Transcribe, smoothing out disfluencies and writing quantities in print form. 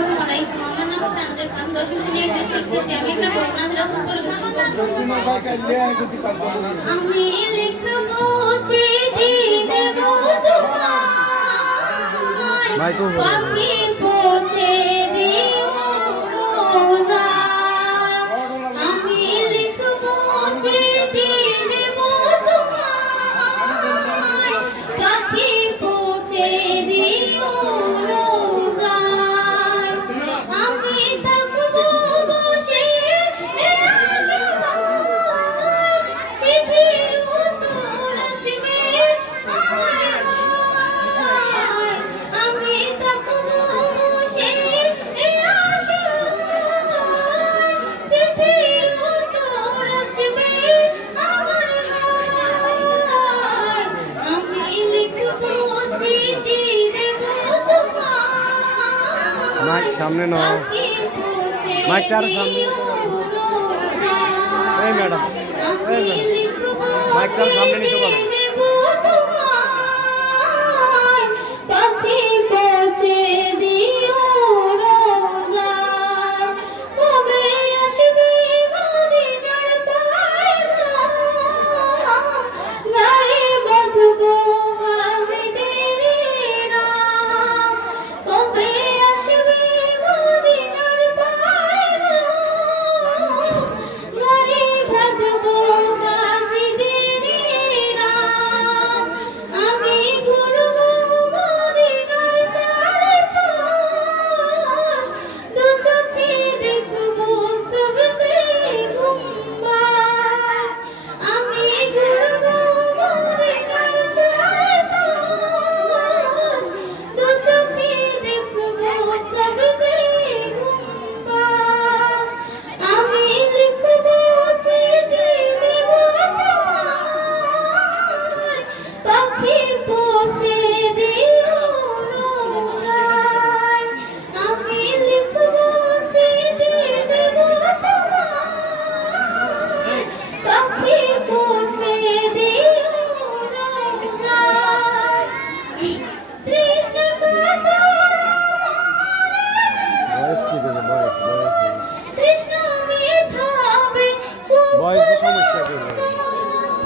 আসসালামু আলাইকুম। আমার নাম সানজাদ খান। দশম শ্রেণীর একজন শিক্ষার্থী। আমি একটা ঘটনা রচনা পরিবেশন করব। আমি লিখব চিঠি দেব তোমায়, পাখি পৌঁছে দিও রোজায়। আমি লিখব চিঠি দেব তোমায়, পাখি পৌঁছে দিও রোজায়। আমি থাকব বসে আশায়, চিঠির উত্তর আসবে আমার হায়। আমি থাকব বসে আশায়, চিঠির উত্তর আসবে আমার হায়। আমি লিখব চিঠি দেব তোমায়, মাইক সামনে নাও, পাখি পৌঁছে মাইকটা আরো সামনে দিও রোজায়। এই ম্যাডাম, আমি লিখব মাইকটা আরো সামনে নিতে বলেন। চিঠি